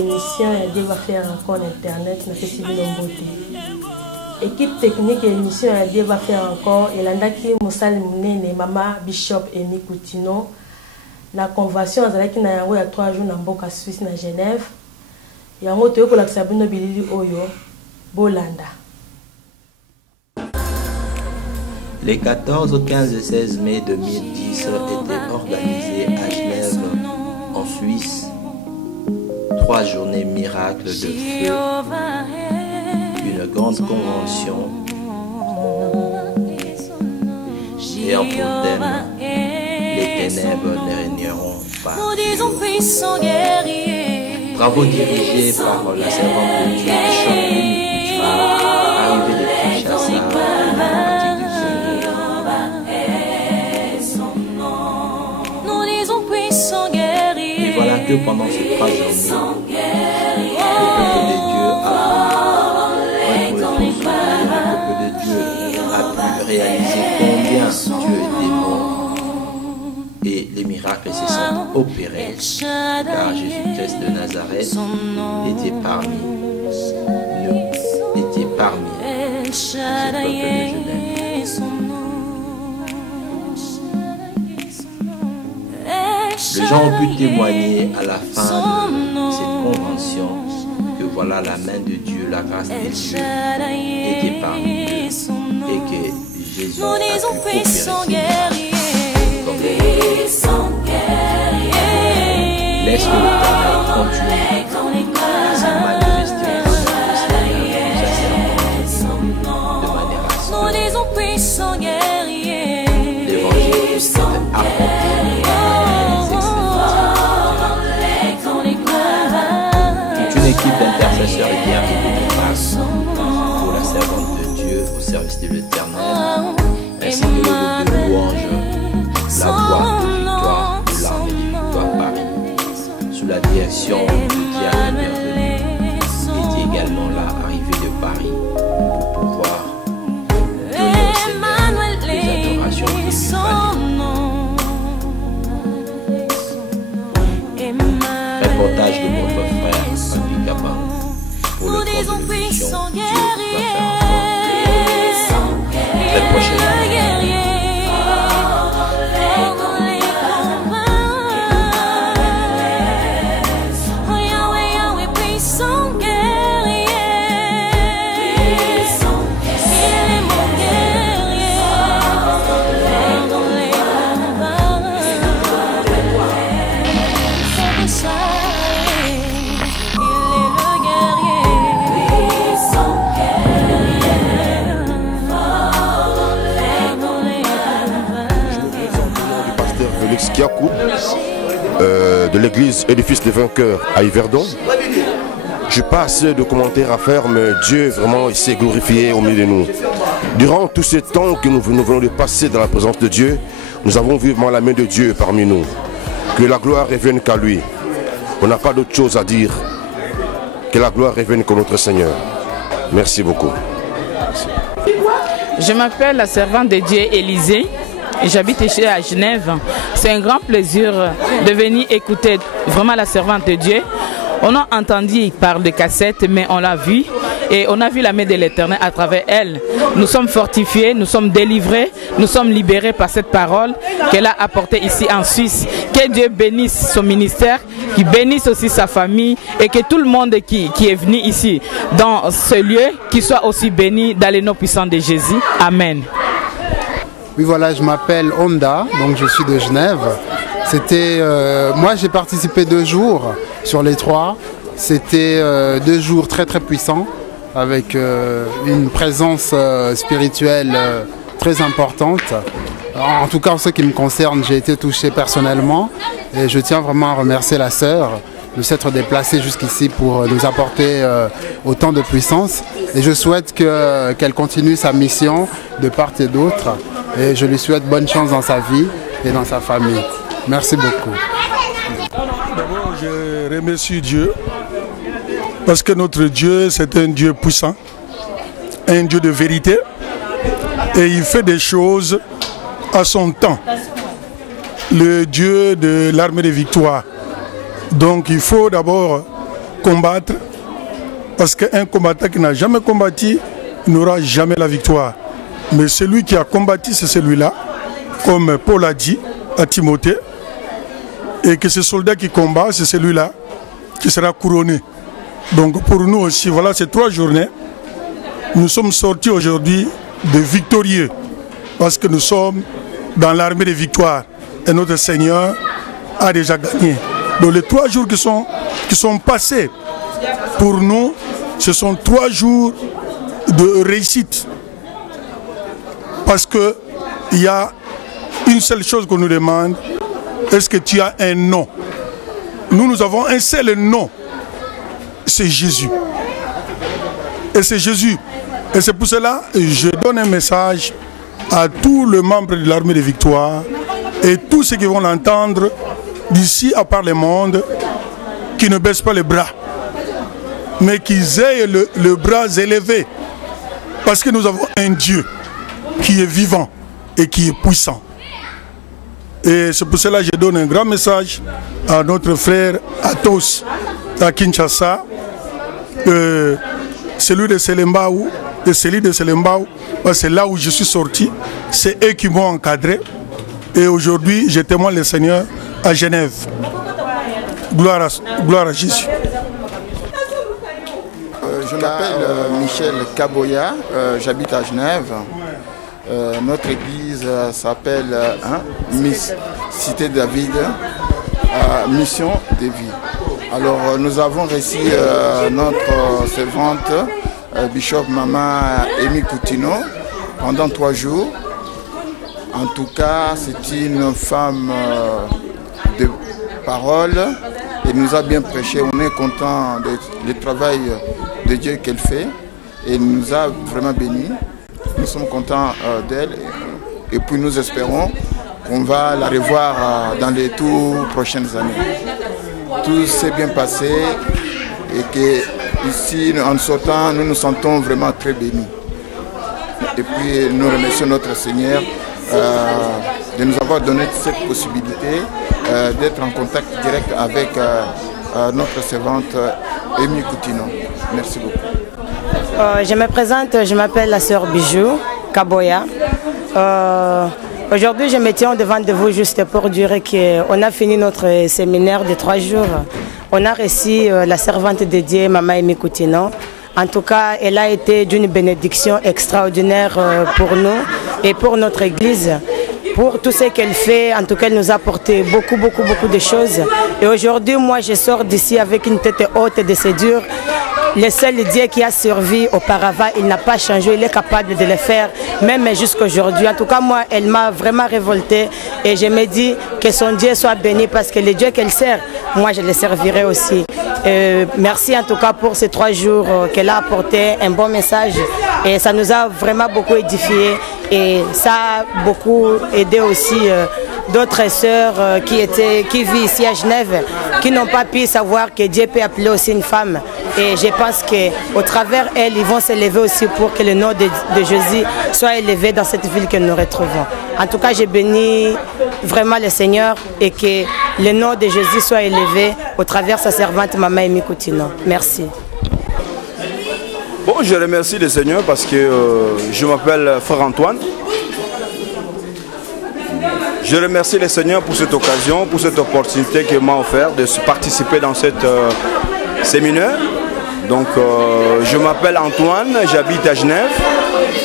émission et Dieu va faire encore internet na festival Lombote. Équipe technique et émission et Dieu va faire encore et landaki Moussal Mounene Mama Bishop Emi Koutino na convention azalaki na yango ya 3 jours na mboka Suisse na Genève. Yango toyo ko lakisa bino bilili oyo bolanda. Les 14, 15 et 16 mai 2010 étaient organisés à Genève, en Suisse, 3 journées miracles de feu, une grande convention et en pour thème, les ténèbres ne régneront pas. Travaux dirigés par la servante de Dieu, Bishop arrivé de Kinshasa. Et voilà que pendant ces 3 journées, le peuple de Dieu a pu réaliser combien Dieu était bon. Et les miracles se sont opérés, car Jésus-Christ de Nazareth était parmi nous, était parmi ce peuple de Genève. Les gens ont pu témoigner à la fin de cette convention que voilà la main de Dieu, la grâce de Dieu était parmi eux et que Jésus a pu opérer comme laisse que l'Éternel continue à se manifester de manière à l'évangile puisse être apporté. L'équipe d'intercesseurs est bien arrivée de grâce pour la servante de Dieu au service de l'Éternel, ainsi que le groupe de louanges, la voix de victoire de l'armée des victoires Paris, sous la direction de Diane Bienvenue, était également là, arrivé de Paris, pour pouvoir donner au Seigneur les adorations qui lui fallait. Reportage de votre frère pour le temps de l'émission, Dieu va faire encore très prochainement. De l'église Édifice des Vainqueurs à Yverdon. Je n'ai pas assez de commentaires à faire, mais Dieu vraiment il s'est glorifié au milieu de nous. Durant tous ces temps que nous venons de passer dans la présence de Dieu, nous avons vu vraiment la main de Dieu parmi nous. Que la gloire revienne qu'à lui. On n'a pas d'autre chose à dire. Que la gloire revienne qu'à notre Seigneur. Merci beaucoup. Merci. Je m'appelle la servante de Dieu Élisée. J'habite ici à Genève. C'est un grand plaisir de venir écouter vraiment la servante de Dieu. On a entendu par des cassettes, mais on l'a vu. Et on a vu la main de l'Éternel à travers elle. Nous sommes fortifiés, nous sommes délivrés, nous sommes libérés par cette parole qu'elle a apportée ici en Suisse. Que Dieu bénisse son ministère, qu'il bénisse aussi sa famille et que tout le monde qui est venu ici dans ce lieu, qu'il soit aussi béni dans les noms puissants de Jésus. Amen. Oui, voilà, je m'appelle Honda, donc je suis de Genève. Moi j'ai participé 2 jours sur les 3. C'était 2 jours très très puissants avec une présence spirituelle très importante. En tout cas en ce qui me concerne, j'ai été touché personnellement et je tiens vraiment à remercier la sœur de s'être déplacée jusqu'ici pour nous apporter autant de puissance. Et je souhaite qu'elle continue sa mission de part et d'autre. Et je lui souhaite bonne chance dans sa vie et dans sa famille. Merci beaucoup. D'abord, je remercie Dieu parce que notre Dieu, c'est un Dieu puissant, un Dieu de vérité et il fait des choses à son temps. Le Dieu de l'armée des victoires. Donc il faut d'abord combattre, parce qu'un combattant qui n'a jamais combattu n'aura jamais la victoire. Mais celui qui a combattu, c'est celui-là, comme Paul a dit à Timothée, et que ce soldat qui combat, c'est celui-là qui sera couronné. Donc pour nous aussi, voilà ces 3 journées, nous sommes sortis aujourd'hui de victorieux, parce que nous sommes dans l'armée des victoires, et notre Seigneur a déjà gagné. Donc les 3 jours qui sont passés, pour nous, ce sont 3 jours de réussite. Parce qu'il y a une seule chose qu'on nous demande, est-ce que tu as un nom? Nous avons un seul nom, c'est Jésus. Et c'est Jésus. Et c'est pour cela que je donne un message à tous les membres de l'armée des victoires et tous ceux qui vont l'entendre d'ici à part le monde, qui ne baissent pas les bras, mais qu'ils aient le bras élevé. Parce que nous avons un Dieu qui est vivant et qui est puissant. Et c'est pour cela que je donne un grand message à notre frère Athos à Kinshasa, celui de Selembao, c'est là où je suis sorti, c'est eux qui m'ont encadré. Et aujourd'hui, je témoigne le Seigneur à Genève. Gloire à Jésus. Je m'appelle Michel Kaboya, j'habite à Genève. Notre église s'appelle Miss Cité David, Mission de vie. Alors nous avons reçu notre servante, Bishop Maman Amy Coutinho, pendant 3 jours. En tout cas, c'est une femme de parole. Elle nous a bien prêché. On est content du travail de Dieu qu'elle fait. Elle nous a vraiment bénis. Nous sommes contents d'elle. Et puis nous espérons qu'on va la revoir dans les toutes prochaines années. Tout s'est bien passé et que ici, en sortant, nous nous sentons vraiment très bénis. Et puis nous remercions notre Seigneur de nous avoir donné cette possibilité d'être en contact direct avec notre servante Amy Coutinho. Merci beaucoup. Je me présente, je m'appelle la sœur Bijou Kaboya. Aujourd'hui, je me tiens devant de vous juste pour dire qu'on a fini notre séminaire de 3 jours. On a reçu la servante de Dieu, Maman Amy Coutinho. En tout cas, elle a été d'une bénédiction extraordinaire pour nous et pour notre église. Pour tout ce qu'elle fait, en tout cas, elle nous a apporté beaucoup de choses. Et aujourd'hui, moi, je sors d'ici avec une tête haute de séduire. Le seul Dieu qui a servi auparavant, il n'a pas changé, il est capable de le faire, même jusqu'à aujourd'hui. En tout cas, moi, elle m'a vraiment révoltée et je me dis que son Dieu soit béni parce que le Dieu qu'elle sert, moi, je le servirai aussi. Merci en tout cas pour ces 3 jours qu'elle a apporté un bon message et ça nous a vraiment beaucoup édifié et ça a beaucoup aidé aussi d'autres sœurs qui vivent ici à Genève, qui n'ont pas pu savoir que Dieu peut appeler aussi une femme. Et je pense qu'au travers elles, ils vont s'élever aussi pour que le nom de Jésus soit élevé dans cette ville que nous retrouvons. En tout cas, je bénis vraiment le Seigneur et que le nom de Jésus soit élevé au travers de sa servante Maman Amy Coutinho. Merci. Bon, je remercie le Seigneur parce que je m'appelle Frère Antoine. Je remercie le Seigneur pour cette occasion, pour cette opportunité qu'il m'a offert de participer dans cette séminaire. Donc, je m'appelle Antoine, j'habite à Genève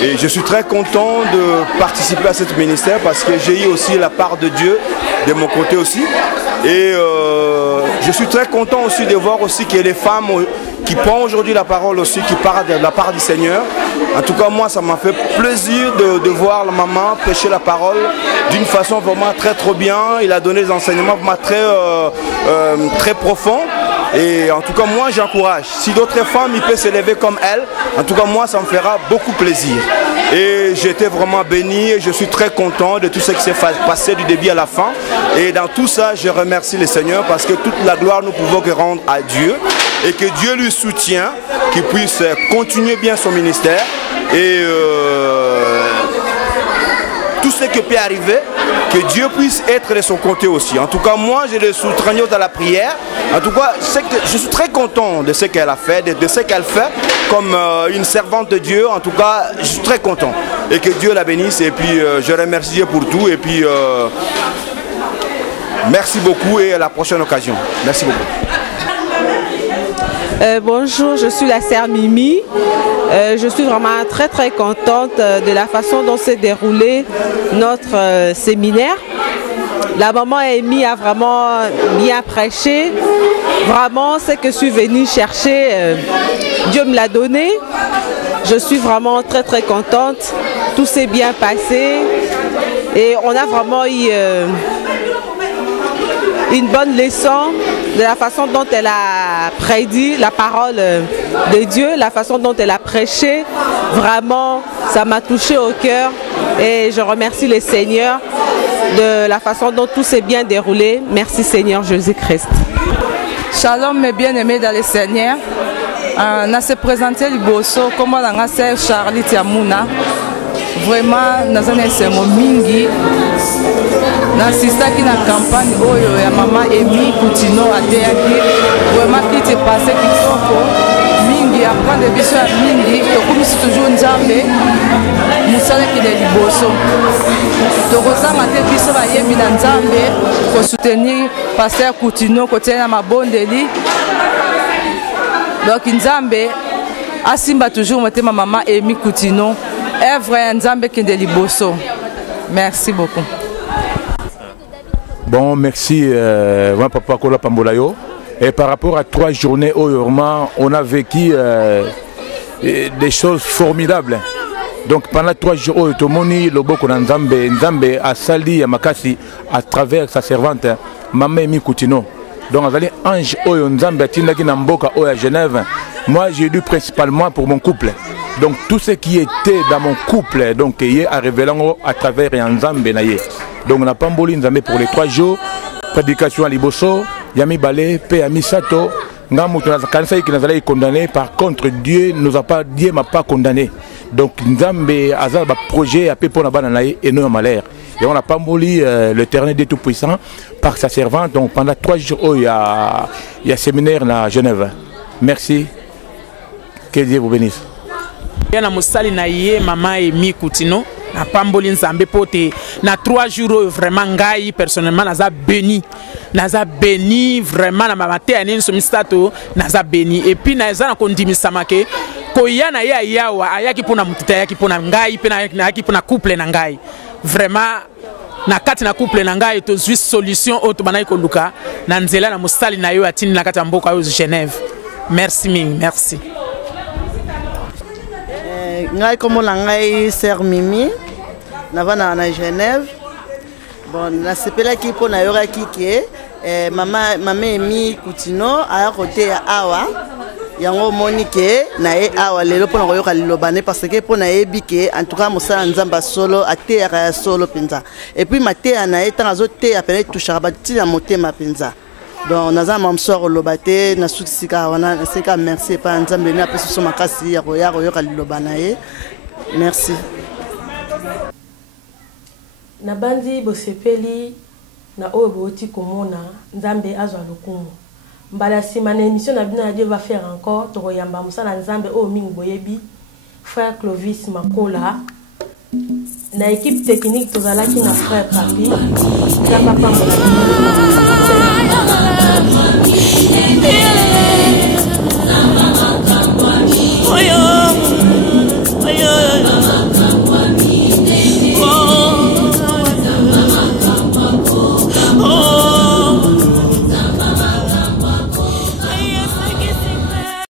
et je suis très content de participer à ce ministère parce que j'ai eu aussi la part de Dieu de mon côté aussi. Et je suis très content aussi de voir aussi qu'il y a des femmes qui prennent aujourd'hui la parole aussi, qui parlent de la part du Seigneur. En tout cas, moi, ça m'a fait plaisir de voir la maman prêcher la parole d'une façon vraiment trop bien. Il a donné des enseignements vraiment très profonds. Et en tout cas, moi, j'encourage. Si d'autres femmes ils peuvent s'élever comme elle, en tout cas, moi, ça me fera beaucoup plaisir. Et j'ai été vraiment béni et je suis très content de tout ce qui s'est passé du début à la fin. Et dans tout ça, je remercie le Seigneur parce que toute la gloire, nous pouvons que rendre à Dieu. Et que Dieu lui soutient, qu'il puisse continuer bien son ministère. Et tout ce qui peut arriver, que Dieu puisse être de son côté aussi. En tout cas, moi, je le soutiens dans la prière. En tout cas, je suis très content de ce qu'elle a fait, de ce qu'elle fait comme une servante de Dieu. En tout cas, je suis très content. Et que Dieu la bénisse. Et puis, je remercie Dieu pour tout. Et puis, merci beaucoup et à la prochaine occasion. Merci beaucoup. Bonjour, je suis la sœur Mimi. Je suis vraiment très contente de la façon dont s'est déroulé notre séminaire. La maman Amy a vraiment bien prêché. Vraiment, ce que je suis venue chercher, Dieu me l'a donné. Je suis vraiment très contente. Tout s'est bien passé et on a vraiment eu une bonne leçon de la façon dont elle a prédit la parole de Dieu, la façon dont elle a prêché. Vraiment, ça m'a touché au cœur et je remercie le Seigneur de la façon dont tout s'est bien déroulé. Merci Seigneur Jésus-Christ. Shalom mes bien-aimés dans le Seigneur. On se présenté liboso comme on a fait Charlie Tiamouna. Vraiment, nous avons essayé mingi. Nasistaki na campagne oyo ya mama Amy Koutino ateyaki. Vraiment qui t'est passé kitoko mingi apprendre biso ya mingi tokumisi toujours nzambe musala ki de liboso. Tokozanga te biso bayebi na nzambe ko soutenir pasteur Koutino côté na mabondeli. Donc nzambe asimba toujours motema mama Amy Koutino. Œuvre ya nzambe ki de liboso. Merci beaucoup. Bon, merci, Papa Kola Pambolayo. Et par rapport à 3 journées au Yorma, on a vécu des choses formidables. Donc pendant 3 jours, tout le monde Nzambe a sali à Makasi à travers sa servante, Maman Amy Koutino. Donc on a ange Oyo Nzambe à Tindaki Namboka à Genève. Moi j'ai lu principalement pour mon couple. Donc tout ce qui était dans mon couple, donc il est à révéler à travers Nzambe Naye. Donc on a Pamboli Nzambe pour les 3 jours, prédication à Liboso, Yami Balé, P. Ami Sato, Kansaï qui nous a condamné. Par contre, Dieu m'a pas condamné. Donc Nzambe Azar projet à Pépon Nabananaye et nous en malheur. Et on a Pamboli, l'Éternel des Tout-Puissants, par sa servante. Donc pendant 3 jours, il y a séminaire à Genève. Merci. Que Dieu vous bénisse. Na musali na ye mama Amy Koutino na pamboli nzambe pote na 3 jours vraiment ngai personnellement naza béni vraiment na mamate ya nini somistato naza béni et puis naza na kondimisa make koya na ya yawa ayaki pona mutita yaki pona ngai pe na yaki pona couple na ngai vraiment na kati na couple na ngai to zwi solution auto bana ikoluka na nzela na musali na yo atini na kati ya mboka yo Genève. Merci ming, merci. Ngai comme ngai sœur Mimi navana na Genève. Bon na sepela ki po na yora ki mama Amy Koutino a côté ya awa yango monike na e awa lelo po na koyoka lilobane parce que po na ebike en tout cas mosala nzamba solo ate ya solo penza et puis mate na eta azote ya pene touchara bati ya motema penza. Donc on a un sort lobate na suksika wana seka merci pa nzambe na peso so makasi ya koyoka lilobanaye. Merci. Na bandi bosepeli na oyo boti komona nzambe azwa lokumu. Mbala sima na émission na bina Dieu va faire encore to yamba musala nzambe o mingi boyebi frère Clovis Makola na équipe technique tozalaki na frère Papi na papa